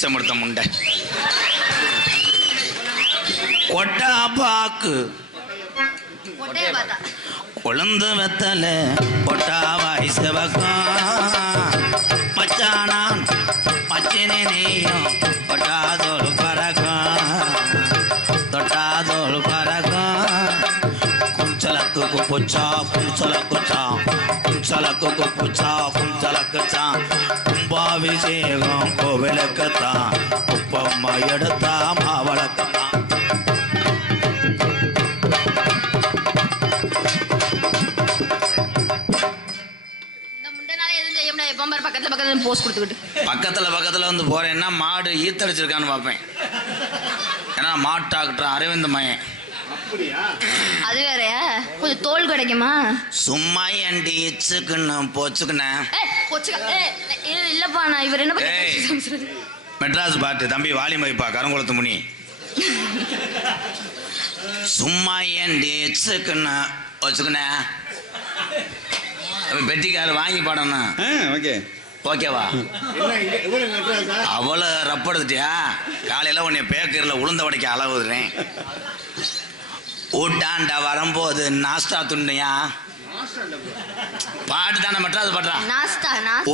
ஈச்சமடுத்த முண்டை கொட்டா பாக்கு கொழுந்து வெத்தல கொட்டாவாய் சிவக்கம் மச்சானான் மச்சினே நீயும் கொட்டாதோள் பறக்கும் தொட்டாதோள் பறக்கும் குஞ்சலக்கு குப்புச்சா குஞ்சலக்குச்சா குஞ்சலக்கு குப்புச்சா குஞ்சலக்குச்சா கும்பாபிஷேகம் கோவிலுக்குத்தான் குப்பம்மா எடுத்தா மாவளக்குத்தான். பக்கத்துல வந்து போறேன்னா மாடு ஈத்தடிச்சிருக்கான்னு பார்ப்பேன். ஏன்னா மாட்டு டாக்டர் அரவிந்த் மயன். அது வேறயா? கொஞ்சம் தோல் கிடைக்குமா? சும்மா ஏண்டி இச்சுக்குன்னு போச்சுக்குன்னு இல்லப்பா நான் இவர் என்ன மெட்ராஸ் பாட்டு தம்பி வாலியம் வைப்பா கருங்குளத்து முனி. சும்மா ஏண்டி இச்சுக்குன்னு வச்சுக்குண்ணே பெட்டிக்கார வாங்கி பாடணும். ஓகேவா? அவளை ரப்படுத்தியா காலையில் உன்னை பேக்கரில் உளுந்த வடைக்க அளவுறேன். ஊட்டாண்ட வரும்போது நாஸ்டா துண்டையா பாட்டு தானே மெட்ராஸ் பாடுறான்.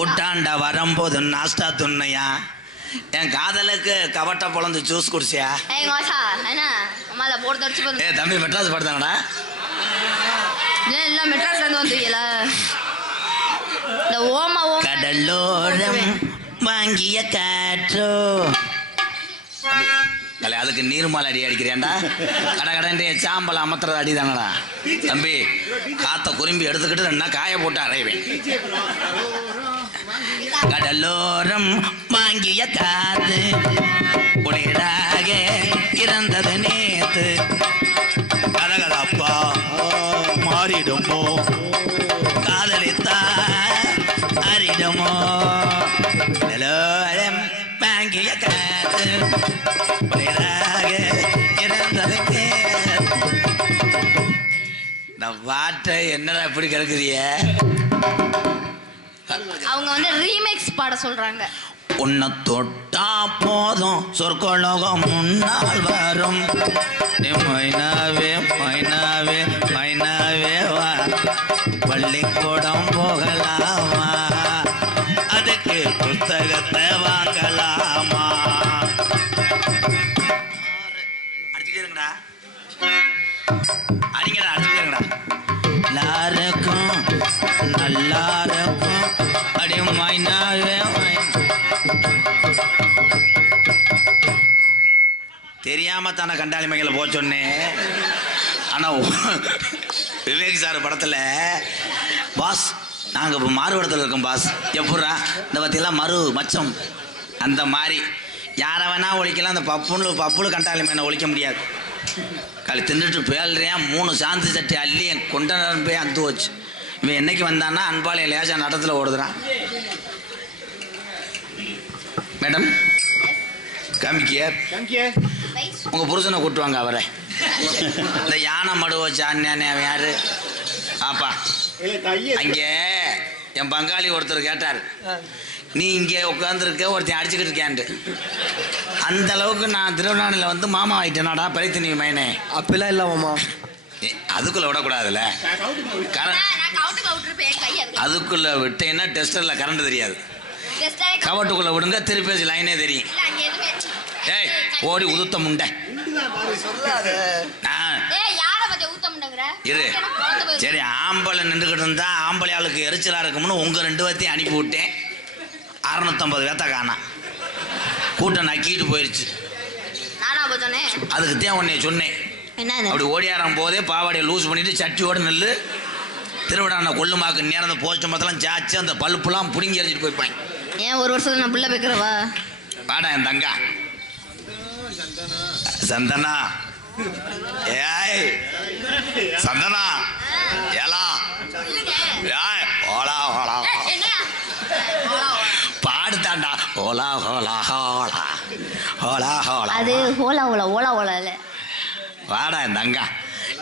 ஊட்டாண்ட வரும்போது நாஸ்டா துண்ணையா என் காதலுக்கு கவட்ட பொழந்து ஜூஸ் குடிச்சியா? ஏ தம்பி மெட்ராஸ் பாடுதானடா? எல்லாம் மெட்ராஸ்ல இருந்து வந்துருக்கீங்களா? கடலோரம் வாங்கிய காற்றோ அதுக்கு நீர்மாலை அடி அடிக்கிறேன்டா. கடை கடை சாம்பல் அமர்த்துறது அடி தானடா தம்பி. காத்த குறும்பி எடுத்துக்கிட்டு ரெண்டா காய போட்டு அரைவேன். கடலோரம் வாங்கிய காத்து குளிராக இறந்தது நேத்து கதகதப்பா மாறிடுமோ காதலித்தா அறிடுமோ கடலோரம் வாங்கிய காத்து குளிராக இறந்தது இந்த பாட்டை என்னடா இப்படி கிடக்குறிய? அவங்க வந்து ரீமிக்ஸ் பாட சொல்றாங்க. உன்னை தொட்டா போதும் சொற்கொலோகம் முன்னால் வரும். மைனாவே மைனாவே மைனாவே வா பள்ளிக்கூடம் போகலாமா அதுக்கு புத்தகத்தை வாங்கலாமா? அடிச்சுக்கிறீங்கடா அடிங்கடா அடிச்சுக்கிறீங்கடா. எல்லாருக்கும் நல்லா இருக்கும் அடி மைனாவே. தெரியாம தானே கண்டாளி மகையில போச்சொன்னே. ஆனா விவேக் சார் படத்துல பாஸ் நாங்க இப்போ மாறுபடத்தில் இருக்கோம் பாஸ் எப்படா இந்த பத்தியெல்லாம் மறு மச்சம் அந்த மாதிரி யாரை வேணா ஒழிக்கலாம். அந்த பப்புளு கண்டாளி மகனை ஒழிக்க முடியாது. களி தின்னுட்டு பேல்றியான் 3 சாந்தி சட்டி அள்ளி என் கொண்டனன் போய் அந்து வச்சு இவன் என்னைக்கு வந்தான்னா அன்பாளைய லேசா நடத்துல ஓடுதுறான். மேடம் கமிக்கியார் உங்க புருஷனை கூட்டுவாங்க அவரை. இந்த யானை மடு வச்சு அண்ணே அவன் யாரு ஆப்பா அங்கே என் பங்காளி ஒருத்தர் கேட்டார் நீ இங்கே உட்காந்துருக்க ஒருத்தன் அடிச்சுக்கிட்டு இருக்கான்ட்டு. அந்த அளவுக்கு நான் திருவண்ணாமலையில் வந்து மாமா ஆயிட்டேனாடா பழைத்து மயனே. அப்படிலாம் இல்லை மாமா. அதுக்குள்ள விடக்கூடாதுல்ல. அதுக்குள்ள விட்டேன்னா டெஸ்டர்ல கரண்ட் தெரியாது. கவட்டுக்குள்ள விடுங்க திருப்பி லைனே தெரியும். ஏய் ஓடி உதுத்த முண்டை இரு. சரி ஆம்பளை நின்றுக்கிட்டு இருந்தா ஆம்பளை ஆளுக்கு எரிச்சலா இருக்கும்னு உங்க 2 பேர்த்தையும் அனுப்பி விட்டேன். 650 பேத்த காணா கூட்டம் நக்கிட்டு போயிருச்சு. அதுக்கு தான் உன்னை சொன்னேன். அப்படி ஓடியாரம் போதே பாவாடையை லூஸ் பண்ணிட்டு சட்டியோட நெல்லு திருவிழா கொல்லுமாக்கு நேரம் போஸ்ட் மத்தெல்லாம் சாச்சு அந்த பல்புலாம் புடுங்கி எரிஞ்சிட்டு போயிருப்பாங்க. ஏன் ஒரு வருஷத்துல நான் புள்ள வைக்கிறவா வாடா என் தங்கா சந்தனா. ஏய் சந்தனா ஏலா ஓலா ஓலா பாடுதாண்டா ஓலா ஓலா ஹோலா ஓலா ஹோலா. அது ஓலா ஓலா ஓலா ஓலா இல்ல. வாடா என் தங்கா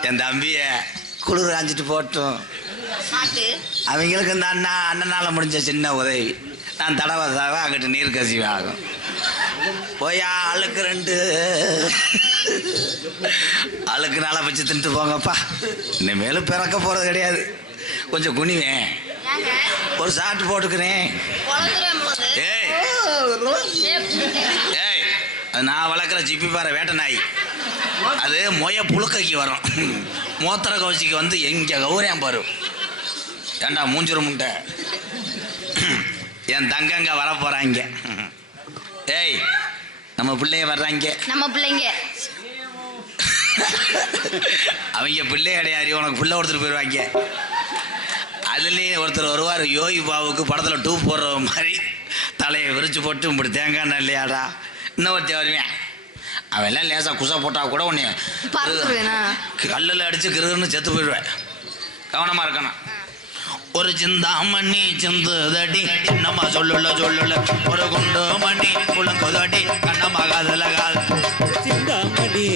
என் தம்பிய குளிர் காஞ்சிட்டு போட்டும். அவங்களுக்கு இந்த அண்ணனால முடிஞ்ச சின்ன உதவி நான் தடவை அங்கிட்டு நீர் கசிவு ஆகும். போயா ஆளுக்கு 2 ஆளுக்கு 4 வச்சு தின்ட்டு போங்கப்பா. இனிமேலும் பிறக்க போறது கிடையாது. கொஞ்சம் குனிவேன், ஒரு ஷார்ட் போட்டுக்கிறேன். ஏய் ஏய், அது நான் வளர்க்குற ஜிப்பி பாறை வேட்டை நாய். அது மொய புழுக்கைக்கு வரும், மோத்திர கவுச்சிக்கு வந்து எங்க கௌரியம் பாரு. ஏண்டா மூஞ்சுரு முண்டை, என் தங்கங்க வர போறாங்க. ஏய் நம்ம பிள்ளைய வர்றாங்க. நம்ம பிள்ளைங்க அவங்க பிள்ளை கிடையாது, உனக்கு பிள்ளை ஒருத்தர் போயிடுவாங்க. அதுலேயே ஒருத்தர் வருவார், யோகி பாபுக்கு படத்தில் 2 போடுற மாதிரி தலையை விரிச்சு போட்டு இப்படி தேங்காய் இல்லையாடா. இன்னொருத்தர் வருவேன், அவன் எல்லாம் லேசாக குசை போட்டால் கூட உன்னை கல்லில் அடித்து கிருன்னு செத்து போயிடுவேன். கவனமாக இருக்கணும். ஒரு சிந்தாமணி சிந்துதடி என்னம்மா சொல்லுள்ள ஒரு குண்டு மணி குளங்குதடி கண்ணம்மா காதல கால் சிந்தாமணி.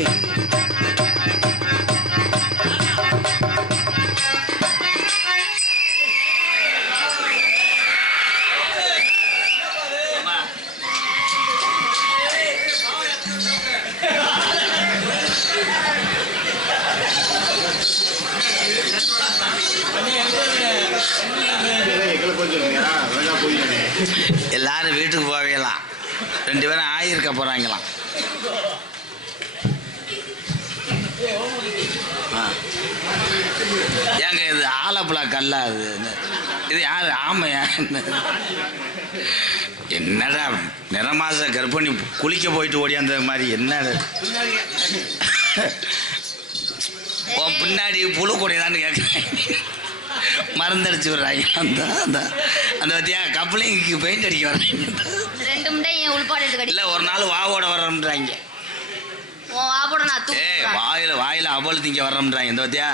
எல்லாரும் வீட்டுக்கு போகலாம், 2 பேரும் ஆயிருக்க போறாங்களாம். ஏங்க இது ஆலப்புழா கல்லா? இது யாரு? ஆமையா? என்னடா நிறமாச கர்ப்பிணி குளிக்க போயிட்டு ஓடியாந்த மாதிரி என்னடா பின்னாடி புழு கூடையதான்னு கேட்குறேன். மருந்தடிச்சு விடுறாங்க. அந்த பத்தியா கப்பலிங்க்கு பெயிண்ட் அடிக்க வர்றாங்க. 2 முண்டை உள்பாடு எடுத்து இல்லை ஒரு நாள் வாவோட வர்றோம்ன்றாங்க. வாயில அவள் திங்க வர்றோம்ன்றாங்க. இந்த பத்தியா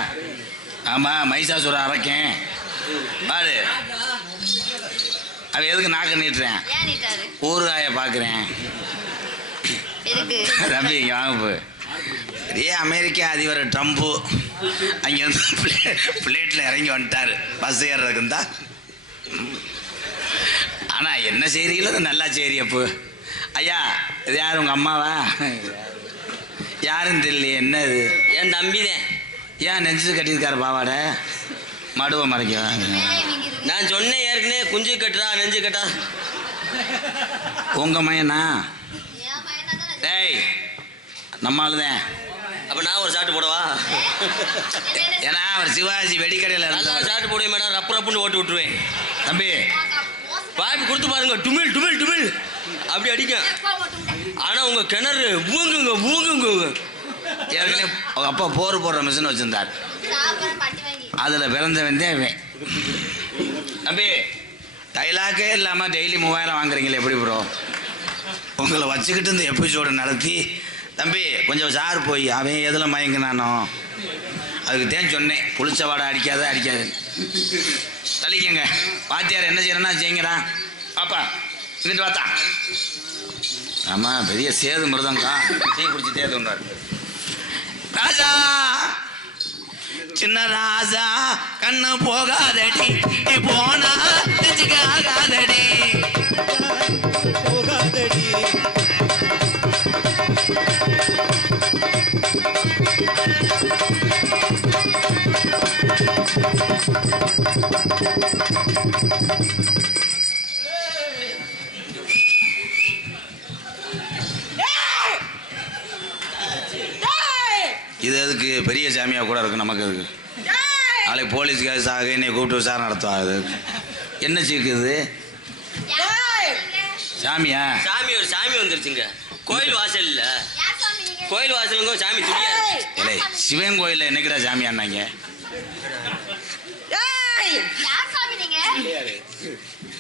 ஆமாம் மைசாசுர அரைக்கேன் பாரு. அவன் எதுக்கு நாக்க நீட்டுறேன்? ஊறுகாய பார்க்குறேன். தம்பி இங்கே வாங்க போ. இதே அமெரிக்கா அதிபர் ட்ரம்ப்பு அங்கே வந்து பிளேட்டில் இறங்கி வந்துட்டார் பஸ் ஏறுறதுக்குந்தா. ஆனால் என்ன செய்றீங்களோ அது நல்லா செய்றீ. அப்போ ஐயா இது யார்? உங்கள் அம்மாவா? யாருன்னு தெரியலையே. என்ன இது? என் தம்பிதான். ஏன் நெஞ்சு கட்டியிருக்காரு பாவாடை? மடுவை மறைக்க. நான் சொன்னேன் ஏற்கனவே, குஞ்சு கட்டுறா நெஞ்சு கட்டா. உங்கள் மையனா? டேய் நம்மளுதான். அப்போ நான் ஒரு சாட்டு போடவா? ஏன்னா அவர் சிவாஜி வெடிக்கடையில் நல்லா சாட்டு போடுவேன் மேடம். ரப்புன்னு ஓட்டு விட்டுருவேன். தம்பி வாய்ப்பு கொடுத்து பாருங்க, டுமில் டுமில் டுமில் அப்படி அடிக்கும். ஆனால் உங்கள் கிணறு ஊங்குங்க. ஏற்கனவே அவங்க அப்பா போர் போடுற மிஷின் வச்சிருந்தார், அதில் பிறந்தவன் தான் இவன். தம்பி டைலாக்கே இல்லாமல் டெய்லி 3000 வாங்குறீங்களே எப்படி ப்ரோ? உங்களை வச்சுக்கிட்டு இந்த எபிசோடு நடத்தி தம்பி கொஞ்சம் சார் போய் அவன் எதில் மயங்கினானோ அதுக்கு தான் சொன்னேன், புளிச்ச வாடை அடிக்காது. தள்ளிக்கங்க. வாத்தியார் என்ன செய்யறேன்னா செய்யுங்கடா. பாப்பா இங்கிட்டு பார்த்தா. ஆமாம் பெரிய சேது மிருதங்கா டீ குடிச்சு தேது ஒன்றார். ராஜா சின்ன ராஜா கண்ணு போகாதடி, போனா ஆகாதடி போகாதடி. இது எதுக்கு பெரிய சாமியா கூட இருக்கு நமக்கு. அதுக்கு நாளைக்கு போலீஸ் கேஸ் ஆக என்னை கூப்பிட்டு விசாரணை நடத்துவாங்க. என்ன சீக்குது சாமியா? சாமி ஒரு சாமி வந்துருச்சுங்க கோயில் வாசல். இல்ல கோயில் வாசலுங்க சாமி துணியா. இல்லை சிவன் கோயிலில் என்னைக்குடா சாமி ஆனாங்க?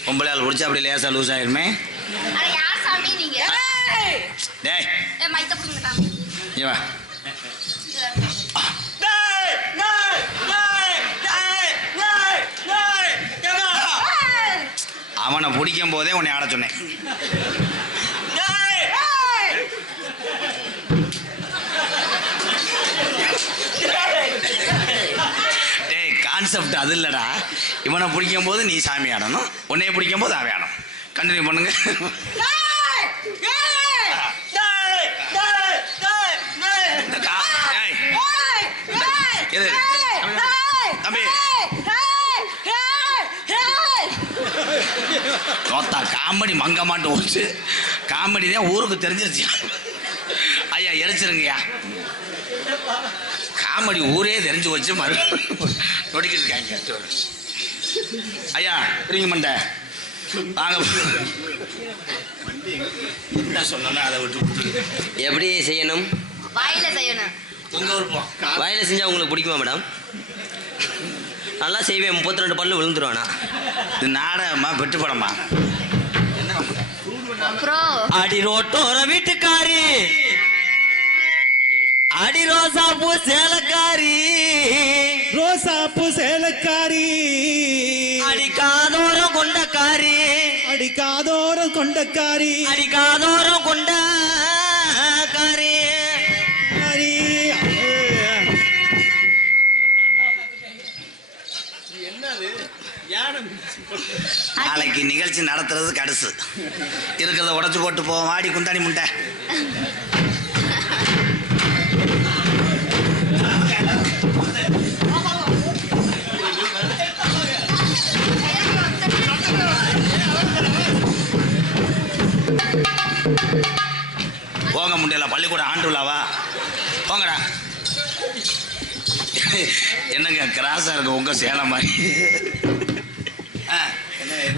பொம்பளை ஆள் பிடிச்சா அப்படி லேசா லூஸ் ஆயிருமே. டேய் இவா அவனை பிடிக்கும் போதே உன்னை ஆட சொன்னேன். டேய் கான்செப்ட் அது இல்லடா. இவனை பிடிக்கும் போது நீ சாமி ஆடணும், உன்னைய பிடிக்கும் போது அவன் ஆடணும். கண்டினியூ பண்ணுங்க. இரு. தம்பி நோத்தா காமெடி மங்க மாட்டு ஓச்சு காமெடி தான் ஊருக்கு தெரிஞ்சிருச்சு. ஐயா எரிச்சிருங்கய்யா, காமெடி ஊரே தெரிஞ்சு வச்சு மறு நொடிக்கிட்டு இருக்காங்க. ஐயா பிரிங்க மண்டை வாங்க. என்ன சொன்னா அதை விட்டு எப்படி செய்யணும்? வாயில செய்யணும். உங்க விருப்பம். வாயில செஞ்சா உங்களுக்கு பிடிக்குமா மேடம்? நல்லா செய்வேன், 32 பல்லு விழுந்துருவானா? இது நாடகமா வெட்டு படமா? அப்புறம் அடி ரோட்டோர வீட்டுக்காரி, அடி ரோசாப்பூ சேலக்காரி, ரோசாப்பூ சேலக்காரி, அடிக்காதோரம் கொண்டக்காரி, அடிக்காதோரம் கொண்டக்காரி, அடிக்காதோரம் கொண்டக்காரி. நாளைக்கு நிகழ்ச்சி நடத்துறது கடுசு இருக்கிறத உடச்சு போட்டு போவோம். வாடி குந்தாணி முண்டை. போக முடியல பள்ளிக்கூடம் ஆண்டு விழாவா? போங்கடா. என்னங்க கிராஸா இருக்கு உங்க சேலம் மாதிரி.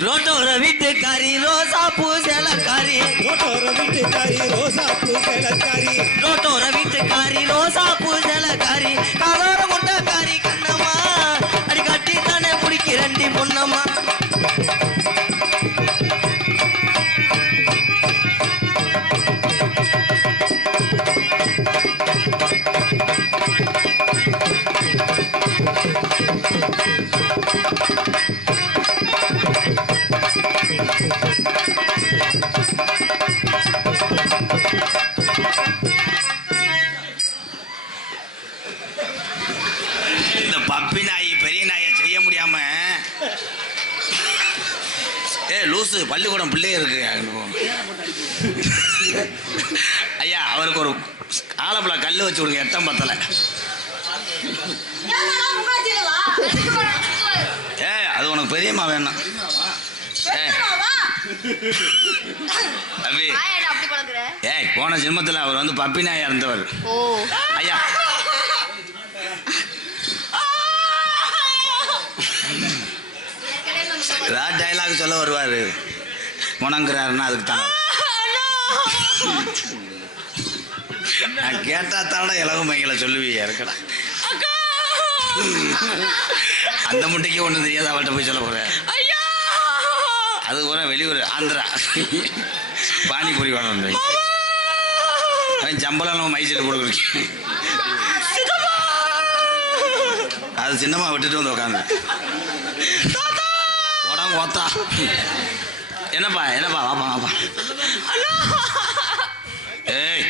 ரோட்டோர வீட்டுக்காரி, ரோசாப்பூ சேலக்காரி, ரோட்டோர வீட்டுக்காரி, ரோசாப்பூ சேலக்காரி, ரோட்டோர வீட்டுக்காரி, ரோசாப்பூ சேலக்காரி, காதோர கொண்டக்காரி கண்ணம்மா, அடி கட்டி தானே பிடிக்கிறண்டி பொண்ணம்மா. இந்த பப்பி நாய் பெரிய நாயை செய்ய முடியாம லூசு பள்ளிக்கூடம் பிள்ளையே இருக்கு. ஐயா அவருக்கு ஒரு ஆலப்பழ கல்லு வச்சு விடுங்க, எட்டம் பத்தல. அது உனக்கு பெரியம்மா வேணும். தம்பி அப்படி பழகுற? போன ஜென்மத்தில் அவர் வந்து பப்பி நாயா இருந்தவர். ஓ ஐயா ஏதாவது டைலாக் சொல்ல வருவாரு, முணங்குறாருன்னா அதுக்கு தான். நான் கேட்டா தானே இலகுமைகளை சொல்லுவீங்க இருக்கடா. அந்த முட்டைக்கு ஒன்றும் தெரியாது, அவள்கிட்ட போய் சொல்ல போறேன். அது கூட வெளியூர் ஆந்திரா பானிபூரி வேணும். அவன் சம்பளம் மைசூர் கொடுக்குறீங்க. அது சின்னம்மா விட்டுட்டு வந்து உட்காந்து உடம்பு ஓத்தா. என்னப்பா என்னப்பா வாப்பா வாப்பா. ஏய்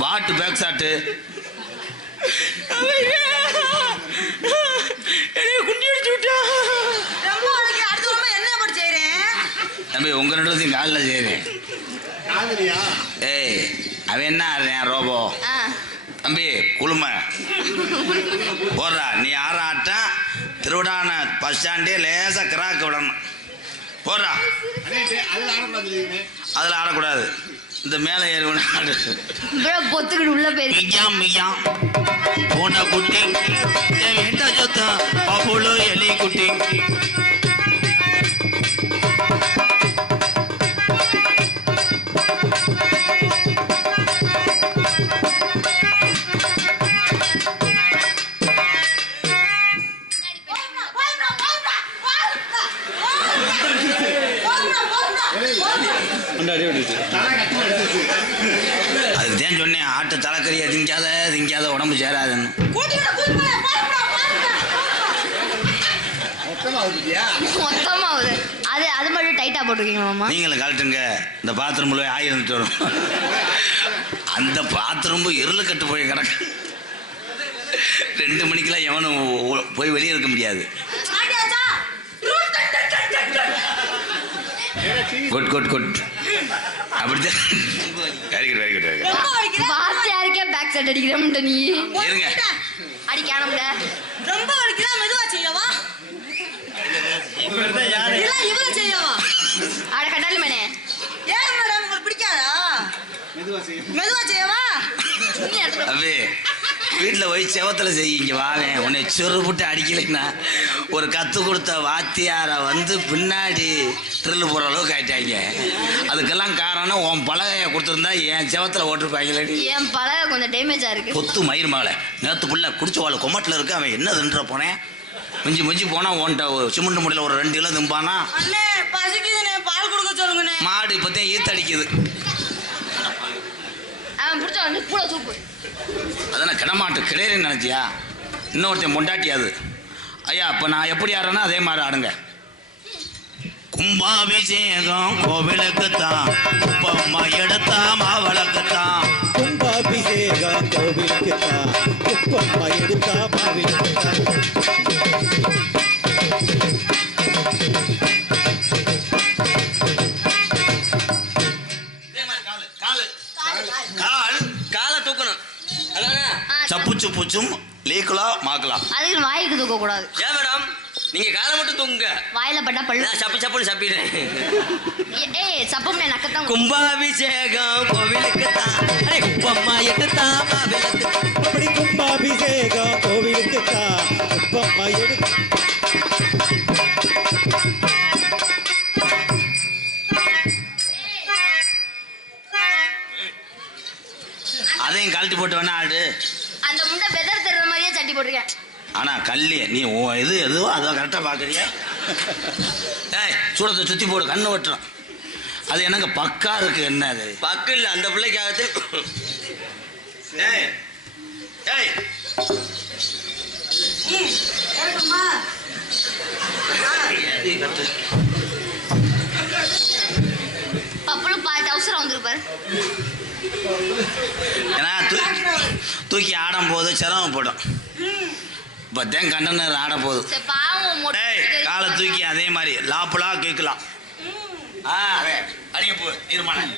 பாட்டு பேக் ஷாட்டு குண்டி அடிச்சு விட்டா. தம்பி உங்க ரெண்டு காலில் செய்யுறேன். ஏய் அவன் என்ன ஆடுறேன் ரோபோ தம்பி குளுமை போடுறா. நீ ஆறாட்டம் திருவிடான பஸ் ஸ்டாண்டே லேசா கிராக்கு விடணும். போடுறா. அதில் ஆடக்கூடாது, இந்த மேலே ஏறி ஆடு. பொத்துக்கிட்டு உள்ள போய் மியாம் மியாம் பூனை குட்டி வீட்ட சொத்தம் பப்புளு எலி குட்டி. அதுக்கு தான் சொன்னேன், ஆட்டு தலைக்கறியை திங்காத உடம்பு சேராதுன்னு. மொத்தமாகுது. அது மட்டும் டைட்டா போட்டிருக்கீங்க மாமா. நீங்களும் கழட்டுங்க, இந்த பாத்ரூம்ல ஆயிரம் வரும். அந்த பாத்ரூம் இருளு கட்டு போய் கிடக்கு. 2 மணிக்கெல்லாம் எவனும் போய் வெளியே இருக்க முடியாது. Good good good. அப்படித்தான். Very good very good very good. பாஸ்ட் யாருக்கே பேக் ஆக்சைட் அடிக்கிறேன் நீ இருங்க. அடிக்கானம்ல ரொம்ப வலிக்குதா மெதுவா செய்யவா இல்ல இவ்வளவு செய்யவா அட கண்டாலி மனே ஏன் மேடம் உங்களுக்கு பிடிக்காதா மெதுவா செய்யவா நீ அடுத்து அவே வீட்டில் போய் செவத்துல செய்யுங்க வாவேன். உன்னை சொருப்புட்டு அடிக்கலைன்னா ஒரு கத்து கொடுத்த வாத்தியாரை வந்து பின்னாடி ட்ரில்லு போகிற அளவுக்கு ஆயிட்டாங்க. அதுக்கெல்லாம் காரணம் உன் பலகையை கொடுத்துருந்தா என் செவத்தில் ஓட்டிருப்பாங்களேடி. என் பலகை கொஞ்சம் டேமேஜா இருக்கு. பொத்து மயிர் மகளை நேற்று புள்ள குடிச்ச வாழை கொமட்டில் இருக்கு. அவன் என்ன தின்ற போனேன் மிஞ்சி மிஞ்சி போனால் உன்ட்ட சிமெண்ட் முடியல ஒரு 2 கிலோ திம்பானா. அண்ணே பசிக்குதுண்ணே பால் கொடுக்க சொல்லுங்கண்ணே. மாடு இப்போத்தையும் ஈத்தடிக்குது. அவன் பிடிச்ச வந்து பூட சூப்பு. அதனால் கிடமாட்டு கிடையாது நினச்சியா? இன்னொருத்தன் பொண்டாட்டி அது. ஐயா இப்போ நான் எப்படி ஆடுறேன்னா அதே மாதிரி ஆடுங்க. கும்பாபிஷேகம் கோவிலுக்குத்தான், உப்பம்மா எடுத்தா மாவளக்குத்தான். கும்பாபிஷேகம் கோவிலுக்கு தான், உப்பம்மா எடுத்தா மாவிலுக்கு தான். கால் காலை தூக்கணும் அதானே? சப்புச்சு புச்சும் லீக்கலா மாக்கலாம். அதுக்கு வாய்க்கு தூக்க கூடாது. ஏன் மேடம் நீங்க காலை மட்டும் தூக்குங்க. வாயில பட்டா பல்லு. நான் சப்பு சப்புன்னு சப்பிடுறேன். ஏய் சப்பம்னே நக்கத்தான். கும்பாபிஷேகம் கோவிலுக்கு தான், உப்பம்மா எடுத்தான் மாவிளக்கு. அப்படி கும்பாபிஷேகம் கோவிலுக்கு தான், உப்பம்மா எடுத்தா. அதையும் கழட்டி போட்டு வேணா ஆடு. அந்த முண்டை பெதர் தர்ற மாதிரியே சட்டி போட்டிருக்கேன். ஆனா கல்லி நீ இது எதுவோ அதான் கரெக்டாக பார்க்குறியா? ஏய் சூடத்தை சுற்றி போடு, கண்ணு வெட்டுறோம். அது எனக்கு பக்கா இருக்கு. என்ன அது பக்கம் இல்லை அந்த பிள்ளைக்காகத்து. ஏய் ஏய் கேட்குமா பப்பளும் பாத்து அவசரம் வந்துருப்பாரு. ஏன்னா தூக்கி ஆடும் போது சிரமப்படும். இப்போ தேன் கண்டனர் ஆட போகுது. சரி பாவம் ஏய் காலை தூக்கி அதே மாதிரி லாப்பலா கேட்கலாம். அதே அடிங்க போ தீர்மானம்.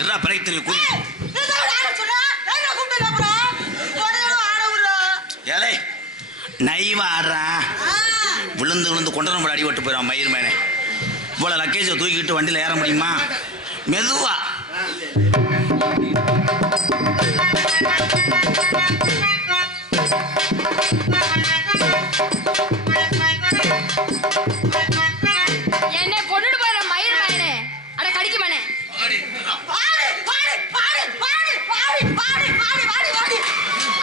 என்ன பிரயத்தனை கூடி ஏலே நைவா ஆடுறான். விழுந்து விழுந்து கொண்டனம்பட அடிபட்டு போயிடான் மயிர் மேனே. இவ்வளோ லக்கேஜை தூக்கிட்டு வண்டியில் ஏற முடியுமா? மெதுவா என்ன கொண்டுட்டு போயிட மயிர் மேனே. அட கடிக்க மேனே.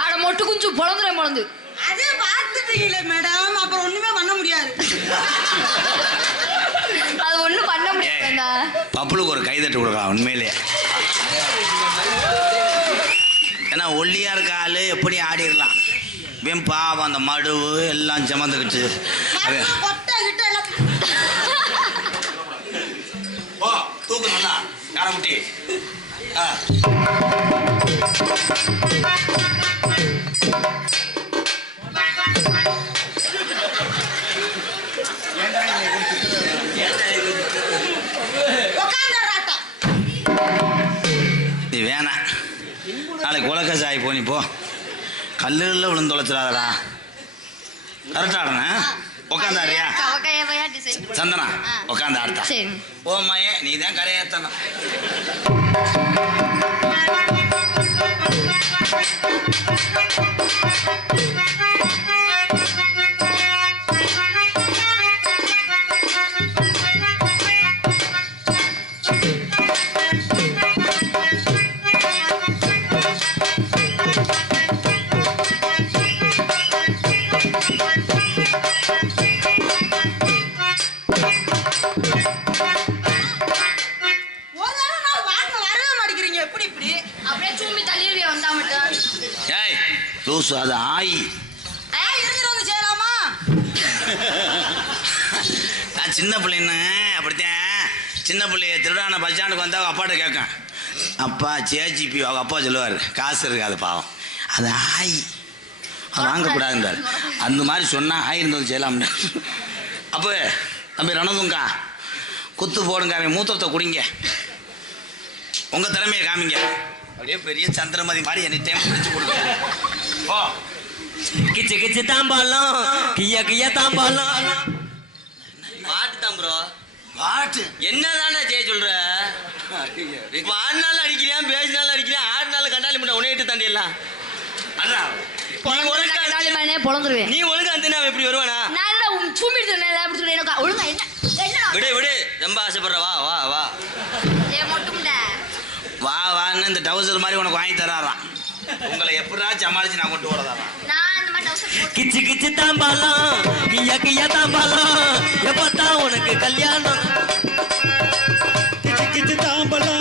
அட மொட்டு குஞ்சு பொழந்துறேன் பொழந்து. அதே பார்த்துட்டீங்களே மேடம், அப்புறம் ஒண்ணுமே பண்ண முடியாது. அது ஒண்ணும் பண்ண முடியாதுடா. பப்புளுக்கு ஒரு கைதட்டு கொடுக்கலாம் உண்மையிலே. ஏன்னா ஒல்லியா இருக்க ஆளு எப்படி ஆடிடலாம். பாவம் அந்த மடுவு எல்லாம் சுமந்துக்கிட்டு கொட்டை கிட்ட எல்லாம் தூக்கு நல்லா காரக்குட்டி. நீ வேணாம், நாளைக்கு உலக சாய் போனி போ. கல்லுல விழுந்து தொலைச்சிடாதடா. கரெக்டா ஆடணும். உட்காந்தாரியா கவக்கையவையா டிசைன். சந்தனா உட்காந்து ஆடுதா. சரி ஓமாயே நீ தான் கரையேத்தணும். அப்படியே சூம்பி தள்ளிடுவே வந்தா மட்டும். ஏய் லூசு அது ஆயி. இருந்துட்டு வந்து செய்யலாமா? நான் சின்ன பிள்ளைன்னு அப்படித்தான். சின்ன பிள்ளைய திருடான பஸ் ஸ்டாண்டுக்கு வந்தால் அவங்க அப்பாட்ட கேட்கும். அப்பா சேஜிபி அவங்க அப்பா சொல்லுவார் காசு இருக்காது பாவம். அது ஆயி அது வாங்கக்கூடாதுன்றார். அந்த மாதிரி சொன்னால் ஆயி இருந்தது செய்யலாம்னு. அப்போ தம்பி ரணதுங்கா குத்து போடுங்க, அவன் மூத்திரத்தை குடிங்க, உங்க திறமையை காமிங்க. அப்படியே பெரிய சந்திரமதி மாதிரி எனி டைம் பிடிச்சு கொடுங்க. ஓ கிச்சு கிச்சு தாம்பாலம், கியா கியா தாம்பாலம். பாட்டு தான் ப்ரோ. பாட்டு என்னதானே செய்ய சொல்ற? இப்ப ஆடினாலும் அடிக்கிறேன், பேசினாலும் அடிக்கிறேன், ஆடினாலும் கண்டாலி பண்ண உனையிட்டு தாண்டி எல்லாம். அதான் நீ ஒழுங்கா கண்டாலி மயனே பொழந்துருவேன். நீ ஒழுங்கா வந்து அவன் எப்படி வருவானா? நான் என்ன சும்மி அப்படி சொல்லி எனக்கு ஒழுங்கா என்ன விடு விடு, ரொம்ப ஆசைப்படுற. வா வா வா மட்டும் வா வான்னு இந்த டவுசர் மாதிரி உனக்கு வாங்கி தராராம். உங்களை எப்படா சமாளிச்சு நான் கொண்டு வரதாராம். நான் இந்த மாதிரி டவுசர் கிச்சு கிச்சு தாம்பாலம், கியா கியா தாம்பாலம், எப்பத்தான் உனக்கு கல்யாணம்? கிச்சு கிச்சு தாம்பலாம்.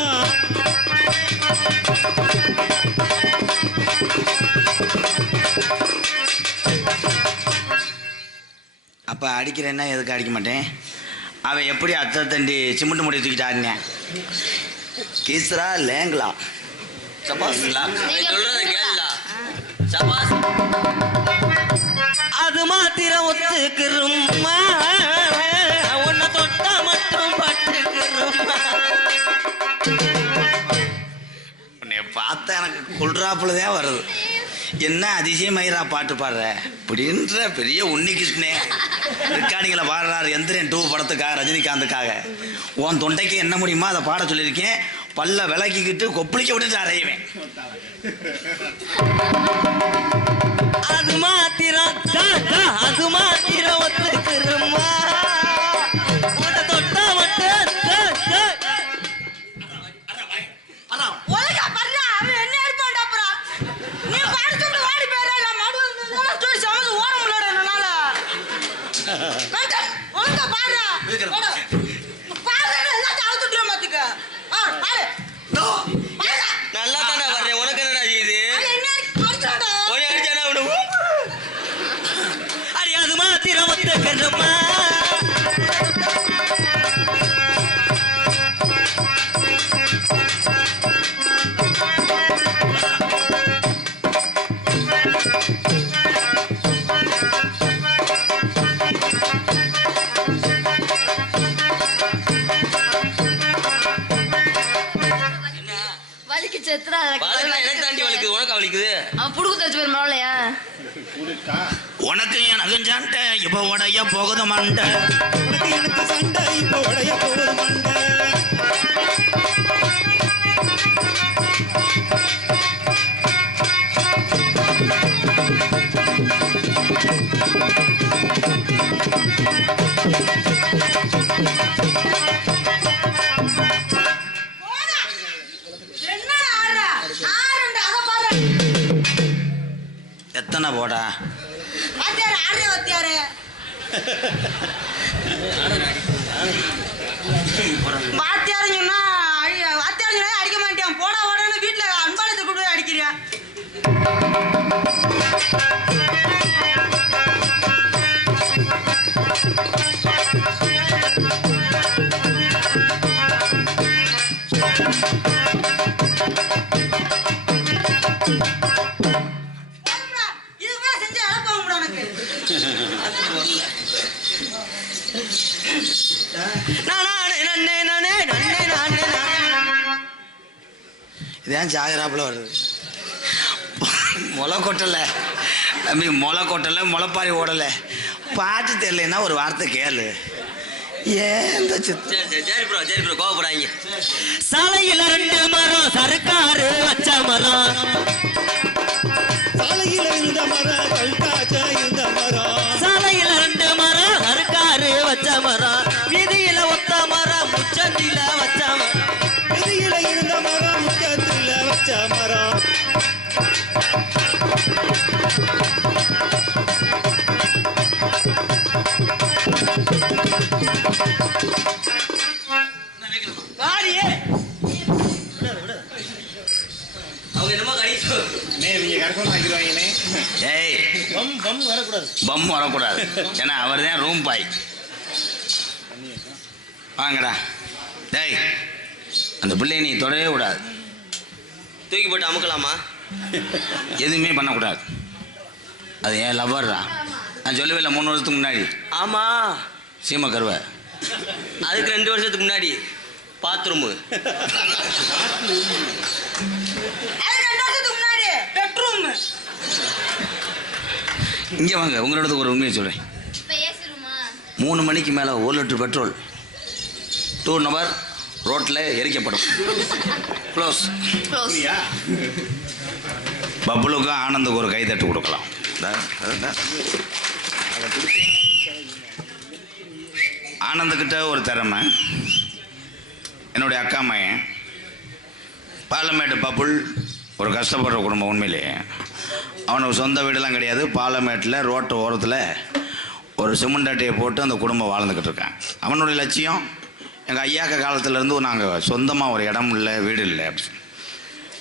அப்போ அடிக்கிறேன்னா எதுக்கு அடிக்க மாட்டேன்? அவன் எப்படி அத்தை தண்டி சிமெண்ட் முடி தூக்கிட்டு ஆடினேன். கீசரா லேங்களா சபாஸ்லா சொல்றத கேளா. சபாஸ். அது மாத்திரம் ஒத்துக்குறோம்மா, உன்னை தொட்டா மட்டும் பட்டுக்குறோம்மா. உன்னை பார்த்தா எனக்கு குள்றாப்புலதான் வருது. என்ன அதிசயமாயிரா பாட்டு பாடுற அப்படின்ற பெரிய உன்னி கிருஷ்ணே ரெக்கார்டிங்கில் பாடுறாரு எந்திரன் 2 படத்துக்காக, ரஜினிகாந்துக்காக. உன் தொண்டைக்கு என்ன முடியுமா அதை பாட சொல்லியிருக்கேன். பல்ல விளக்கிக்கிட்டு கொப்பளிக்க விட்டுட்டு அறையுவேன். அது மாத்திரம் அது மாத்திரம் ஒத்துக்குறோம்மா, உன்னை தொட்டா மட்டும் ஒழுங்கா பண்றா, அவன் என்ன எடுப்பான்டா அப்புறம்? நீ பாடி சொல்லிட்டு வாடி போயிடா, நான் நடுவுல சொல்லி சமந்து ஓட முடியல என்னால. ஒழுங்கா பாடுறா. பாடுறா எல்லாத்தையும் அவுத்துட்டுருவோம் பாத்துக்க. பாடு. நல்லா தானே வர்றேன். உனக்கு என்னடா இது? என்ன அடிக்கிறான்டா? ஒரே அடிச்சானா அவனு அடி. அது மாத்திரம் ஒத்துக்குறோம்மா. வலிக்கு செத்துறா. எனக்கு தாண்டி வலிக்குது, உனக்கு வலிக்குது. அவன் புடுக்கு தச்சு போய் மரலையா? உனக்கு எனக்கு சண்டை இப்போ உடைய போகுது மண்டை. உனக்கு எனக்கு சண்டை இப்போ உடைய போகுது மண்டை. என்னடா ஆடுறா? ஆடுறா, அத பாரு. எத்தனை போடா? வாத்தியாரு, ஆடுறே வாத்தியாரு. வாத்தியாரு சொன்னா வாத்தியாரு சொன்னா அடிக்க மாட்டேன். போடா ஓடன்னு வீட்டுல அன்பாளத்தை கொண்டு போய் அடிக்கிறியா? இதுக்கு மேல செஞ்சு இழப்பாங்க கூட உனக்கு. இதான் ஜாகிராப்புல வருது. முளை கொட்டலை தம்பி, முளை கொட்டலை, முளைப்பாரி ஓடலை. பாட்டு தெரியலன்னா ஒரு வார்த்தை கேளு. ஏன் இந்த சித்த சரி ப்ரோ, சரி ப்ரோ, கோவப்படாங்க. சாலையில 2 மரம், சர்க்காரு வச்ச மரம். சாலையில இந்த மரம், கல்காச்ச இந்த மரம். சாலையில 2 மரம், சர்க்காரு வச்ச மரம். வீதியில ஒத்த மரம், முச்சந்தில வச்ச மரம். வெளியில இருந்த மரம், முற்றத்துல வச்ச மரம். வாடியே. அவங்க என்னமோ கடிச்சு ஏய் பம் வரக்கூடாது. ஏன்னா அவர் தான் ரூம் பாய். வாங்கடா. டேய் அந்த பிள்ளையை நீ தொடவே கூடாது. தூக்கி போட்டு அமுக்கலாமா? எதுவுமே பண்ணக்கூடாது. அது ஏன் லவ்வர் தான். நான் சொல்லவே இல்லை 3 வருஷத்துக்கு முன்னாடி. ஆமா, சீமை கருவை. அதுக்கு 2 வருஷத்துக்கு முன்னாடி பாத்ரூமு. அதுக்கு 2 வருஷத்துக்கு முன்னாடி பெட்ரூம். இங்கே வாங்க, உங்களோட ஒரு உண்மையை சொல்கிறேன். இப்ப ஏசி ரூமா? 3 மணிக்கு மேலே 1 லிட்டர் பெட்ரோல் 2 நம்பர் ரோட்டில் எரிக்கப்படும். க்ளோஸ். பப்புளுக்கும் ஆனந்துக்கு ஒரு கைதட்டு கொடுக்கலாம். ஆனந்துக்கிட்ட ஒரு திறமை. என்னுடைய அக்கா மையன் பாலமேட்டு பப்புள் ஒரு கஷ்டப்படுற குடும்பம். உண்மையிலேயே அவனுக்கு சொந்த வீடெல்லாம் கிடையாது. பாலமேட்டில் ரோட்டு ஓரத்தில் ஒரு சிமெண்ட் அட்டையை போட்டு அந்த குடும்பம் வாழ்ந்துக்கிட்டு இருக்கான். அவனுடைய லட்சியம், எங்கள் ஐயாக்க காலத்திலேருந்து நாங்கள் சொந்தமாக ஒரு இடம் இல்லை, வீடு இல்லை.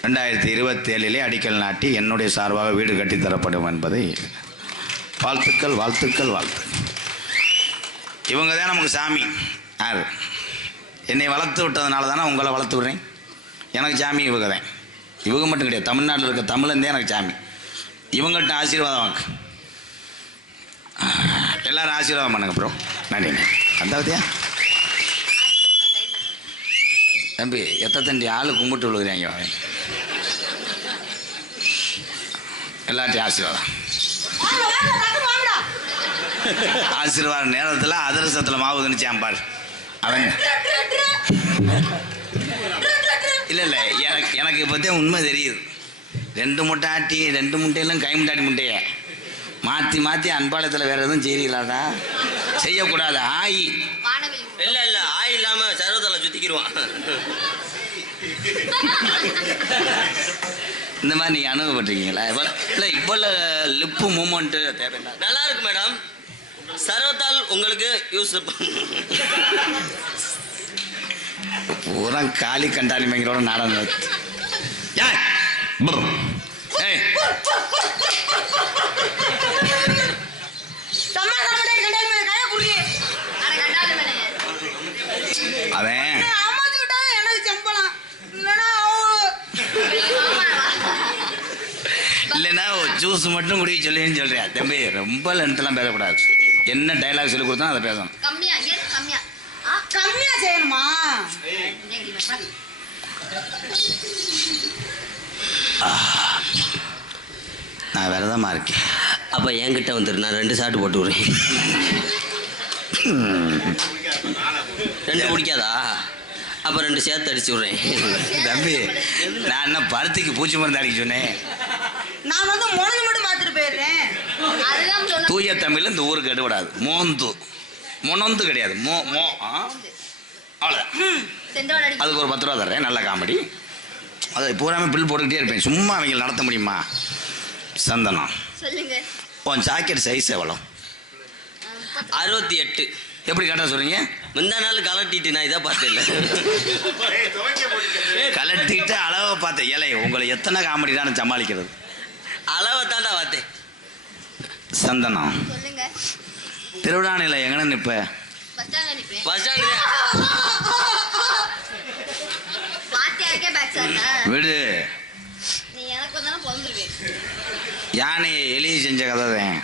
2027 அடிக்கல் நாட்டி என்னுடைய சார்பாக வீடு கட்டித்தரப்படும் என்பதை வாழ்த்துக்கள் வாழ்த்துக்கள் வாழ்த்துக்கள். இவங்க தான் நமக்கு சாமி. யார்? என்னை வளர்த்து விட்டதுனால தானே உங்களை வளர்த்து விட்றேன். எனக்கு சாமி இவங்க தான். இவங்க மட்டும் கிடையாது, தமிழ்நாட்டில் இருக்க தமிழந்தே எனக்கு சாமி. இவங்கள்ட்ட ஆசீர்வாதம் வாங்க. எல்லாரும் ஆசீர்வாதம் பண்ணுங்க ப்ரோ. நன்றி. அந்த பத்தியா தம்பி எத்தண்டி ஆளு கும்பிட்டு விழுகிறாங்க. அவன் எல்லாத்தையும் ஆசீர்வாதம். ஆசீர்வாத நேரத்தில் அதிரசத்தில் மாவு திணிச்சான் பாரு அவன். இல்லை எனக்கு பற்றிய உண்மை தெரியுது. 2 முட்டை ஆட்டி 2 முட்டையெல்லாம் கை முட்டாட்டி முட்டையை மாற்றி அன்பாளத்தில் வேறு எதுவும் செய்யலாதா? செய்யக்கூடாது. ஆயி இல்லை ஆய் இல்லாமல் சர்வதலை சுற்றிக்கிடுவான். இந்த மாதிரி நீங்கள் அனுபவப்பட்டிருக்கீங்களா? இல்லை இவ்வளோ லிப்பு மூமெண்ட்டு தேவையில்லை. நல்லா இருக்கு மேடம். சர்வத்தால் உங்களுக்கு யூஸ். பூரா காலி கண்டாலி மங்களோட நாடகம். அவன் இல்லைன்னா ஜூஸ் மட்டும் குடிக்க சொல்லுன்னு சொல்றியா? தம்பி ரொம்ப லென்த்லாம் பேசக்கூடாது. என்ன டைலாக் சொல்லி கொடுத்தா அதை பேசணும். கம்மியா செய்யணுமா? நான் விரதமா இருக்கேன். அப்போ என்கிட்ட வந்துரு, நான் 2 ஷாட் போட்டு விடுறேன். 2 குடிக்காதா? அப்போ 2 சேர்த்து அடிச்சு விடுறேன். தம்பி நான் என்ன பருத்திக்கு பூச்சி மருந்து அடிக்க சொன்னேன்? நான் வந்து முழந்து மட்டும் பார்த்துட்டு போயிடுறேன். தூய தமிழ்ல இந்த ஊருக்கு எடுபடாது. மோந்து முனந்து கிடையாது. அவ்வளோதான். அதுக்கு ஒரு 10 ரூபா தர்றேன். நல்ல காமெடி. அதை பூராமே பில் போட்டுக்கிட்டே இருப்பேன். சும்மா அவங்க நடத்த முடியுமா? சந்தனம் சொல்லுங்க. உன் ஜாக்கெட் சைஸ் எவ்வளோ? 68. எப்படி கரெக்டாக சொல்றீங்க? முந்தா நாள் கலட்டிட்டு நான் இதை பார்த்தேன். கலட்டிட்டு அளவை பார்த்தேன். ஏழை உங்களை எத்தனை காமெடி தான் சமாளிக்கிறது? அளவை தாண்டா பார்த்தேன். சந்தனம் சொல்லுங்க. திருவிழாநிலை எங்கன்னு நிற்ப? பஸ் ஸ்டாண்டு விடு. நீ எனக்கு வந்தாலும் பிறந்துருவேன். யானையை எலியை செஞ்ச கதை தான்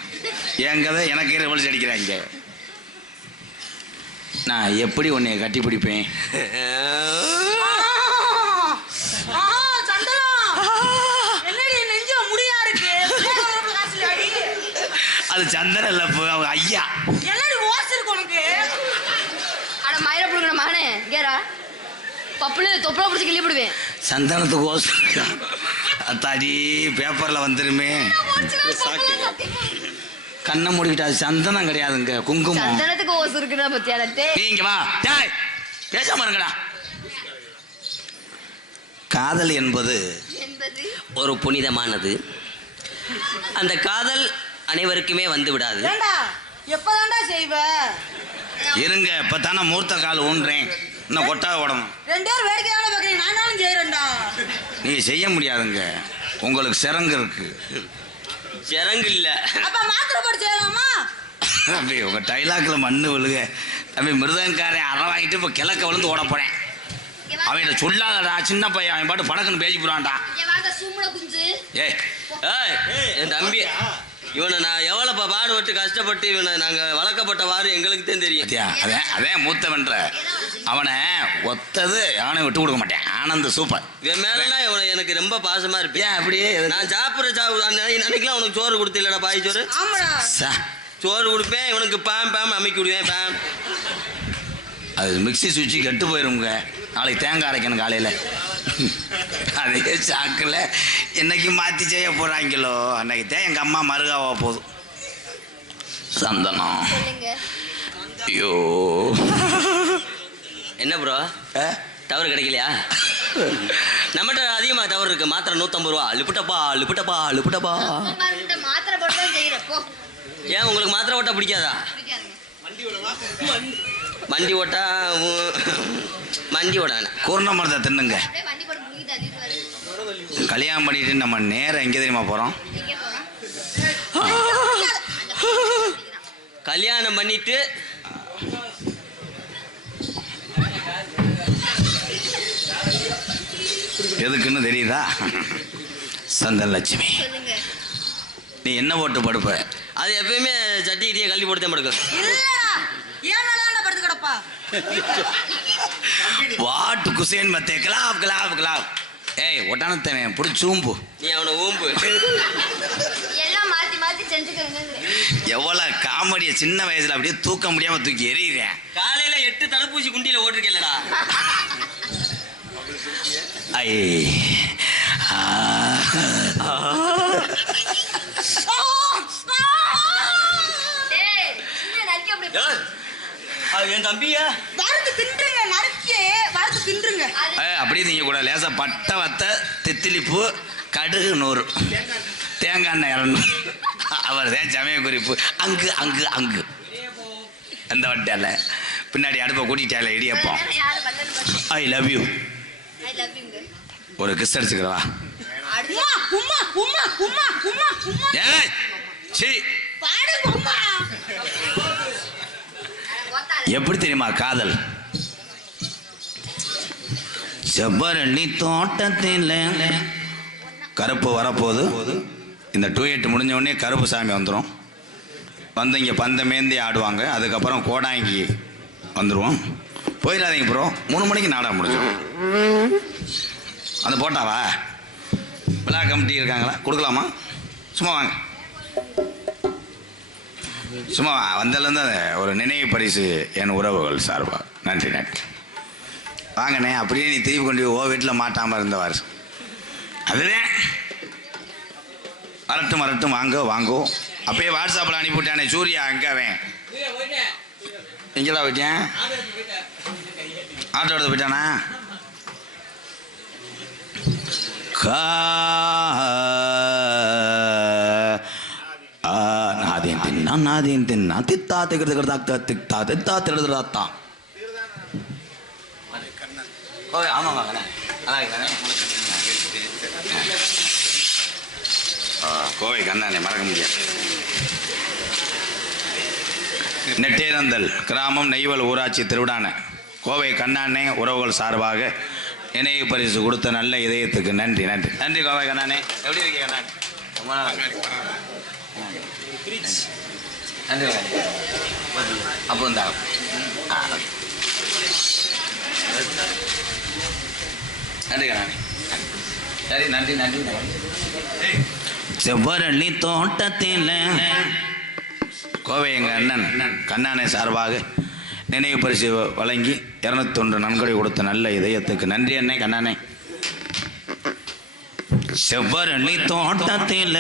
என் கதை. எனக்கு ரிவல்ஸ் அடிக்கிறாங்க. நான் எப்படி உன்னைய கட்டி பிடிப்பேன்? அது சந்தன இல்ல அவங்க ஐயா. அட மயிர புடுங்கற மகனே கேரா பப்புல தொப்பல புடிச்சு கிள்ளி போடுவேன். சந்தனத்துக்கு ஓசம் அத்தாடி பேப்பர்ல வந்துருமே. கண்ணை மூடிக்கிட்டா சந்தனம் கிடையாதுங்க, குங்குமம். சந்தனத்துக்கு ஓசு இருக்குடா பத்தியாடே. நீங்க வா டேய் பேசாம இருங்கடா. காதல் என்பது ஒரு புனிதமானது. அந்த காதல் அனைவருக்குமே வந்து விடாது. எப்பதான்டா செய்வ? இருங்க இப்பதானே மூர்த்த கால் ஊன்றேன். இன்னும் கொட்டா ஓடணும். 2 பேர் வேடிக்கையான பாக்குறீங்க. நானும் செய்யறேன்டா. நீங்க செய்ய முடியாதுங்க, உங்களுக்கு சிரங்கு இருக்கு. சிரங்கு இல்ல. அப்ப மாத்திரை போட்டு செய்யலாமா? தம்பி உங்க டைலாக்ல மண்ணு விழுக. தம்பி மிருதங்காரன் அரை வாங்கிட்டு இப்ப கிழக்க விழுந்து ஓட போறேன். அவன் சொல்லாதடா, சின்ன பையன். அவன் பாட்டு படக்குன்னு பேசி போறான்டா. ஏய் என் தம்பி இவனை நான் எவ்வளவு பாடுபட்டு கஷ்டப்பட்டு இவனை நாங்க வளர்க்கப்பட்ட வாரு எங்களுக்கு தான் தெரியும். பத்தியா அதான் மூத்தவன்ற அவனை ஒத்தது அவனை விட்டு கொடுக்க மாட்டேன். ஆனந்த் சூப்பர். இவன் மேலாம் இவனை எனக்கு ரொம்ப பாசமா இருப்பேன். ஏன் அப்படியே நான் சாப்பிட்ற அன்னைக்கெல்லாம் உனக்கு சோறு கொடுத்தில்லடா, பாய் சோறு. ஆமாடா. சோறு கொடுப்பேன் இவனுக்கு பாம் அமைக்கி விடுவேன் பாம். அது மிக்ஸி சுவிட்சு கெட்டு போயிருங்க. நாளைக்கு தேங்காய் அரைக்கணும் காலையில். அதே சாக்கில் என்னைக்கு மாற்றி செய்ய போகிறாங்களோ அன்னைக்கு தான் எங்கள் அம்மா மருகாவா போதும். சந்தனம். சொல்லுங்க. ஐயோ என்ன ப்ரோ டவர் கிடைக்கலையா? நம்மகிட்ட அதிகமாக டவர் இருக்கு. மாத்திரை 150 ரூபா. லிப்புட்டப்பா லிப்புட்டப்பா லிப்புட்டப்பா. மாத்திரை போட்டு தான் செய்யறேன். போ. ஏன் உங்களுக்கு மாத்திரை ஓட்ட பிடிக்காதா? வண்டி ஓட்டா வண்டி ஓட வேணாம். கூர்ண மரத்தை தின்னுங்க. அப்படியே வண்டி போட்டு முடிக்கிட்டு அதிகம் வருது. கல்யாணம் பண்ணிட்டு நம்ம நேரம் எங்கே தெரியுமா போகிறோம்? எங்கே போறோம்? கல்யாணம் பண்ணிட்டு எதுக்குன்னு தெரியுதா? சந்தனலட்சுமி, சொல்லுங்க. நீ என்ன போட்டு படுப்ப? அது எப்பயுமே சட்டி கிட்டியே கல்வி போட்டு தான் படுக்கும். இல்லடா, ஏன் மேலதான்டா படுத்து கிடப்பா? வாட்டு குசேன் மத்தே கிளாப் கிளாப் கிளாப். ஏய் ஒட்டானத்தவன் பிடிச்சூம்பு. நீ அவனை ஊம்பு. எல்லாம் மாத்தி மாத்தி செஞ்சுக்கங்க. எவ்வளோ காமெடியை சின்ன வயசுல அப்படியே தூக்க முடியாம தூக்கி எறிகிறேன். காலையில 8 தடுப்பூசி குண்டியில ஓட்டிருக்கேன்லடா. ஐ டேய், என்ன நறுக்கி அப்படி போ. அது என் தம்பியா? வறுத்து தின்றுங்க, நறுக்கி வறுத்து தின்றுங்க. அப்படியே நீங்க கூட லேசா பட்டை வத்த தித்திலிப்பு கடுகு 100 தேங்காய் எண்ணெய் 200. அவர் தான் சமய குறிப்பு. அங்கு அங்கு அங்கு அந்த வட்டால பின்னாடி அடுப்பை கூட்டிட்டால இடியப்போம். யாரு வல்லன்னு பாத்து. I love you. I love யூங்க. ஒரு கிஸ் அடிச்சுக்கிறவா? உம்மா உம்மா உம்மா உம்மா உம்மா உம்மா. ஏய் சீ, பாடு உம்மா. எப்படி தெரியுமா காதல்? செவ்வரளி தோட்டத்தில் கருப்பு வரப்போகுது. இந்த 2-8 முடிஞ்ச உடனே கருப்பு சாமி வந்துடும். வந்து இங்கே பந்தமேந்தி ஆடுவாங்க. அதுக்கப்புறம் கோடாங்கி வந்துடுவோம். போயிடாதீங்க ப்ரோ, 3 மணிக்கு நாடகம் முடிஞ்சிடும். அந்த போட்டாவா விழா கமிட்டி இருக்காங்களா? கொடுக்கலாமா? சும்மா வாங்க, சும்மா வந்ததுலேருந்து ஒரு நினைவு பரிசு என் உறவுகள் சார்பாக. நன்றி நன்றி. வாங்கண்ணே. அப்படியே நீ திருப்பி கொண்டு போய் ஓ வீட்டில் மாட்டாமல் இருந்தவார். அதுதான் வரட்டும் வரட்டும், வாங்கோ வாங்கோ. அப்பயே வாட்ஸ்அப்பில் அனுப்பிவிட்டானே சூர்யா. அங்கவன் எங்கேடா போயிட்டேன்? ஆட்டோ எடுத்து போயிட்டானா? நாதேன் தின்னா நாதேன் தின்னா தித்தா திக்கிறதா தித்தா தித்தா திருதுராத்தா. ஆமாம் கோவை கண்ணானே மறக்க முடியாது. நெட்டேரந்தல் கிராமம் நெய்வல் ஊராட்சி திருவிடான கோவை கண்ணானே உறவுகள் சார்பாக நினைவு பரிசு கொடுத்த நல்ல இதயத்துக்கு நன்றி நன்றி நன்றி. கோவை கண்ணானே எப்படி இருக்கீங்க? கண்ணானே ரொம்ப நாள் நன்றி. அப்புறம் தான் நன்றி கண்ணானே. சரி நன்றி நன்றி. செவ்வரளி தோட்டத்தில் கோவை எங்கள் அண்ணன் கண்ணானே சார்பாக நினைவு பரிசு வழங்கி 201 நன்கொடை கொடுத்த நல்ல இதயத்துக்கு நன்றி அண்ணே கண்ணானே. செவ்வரளி தோட்டத்தில்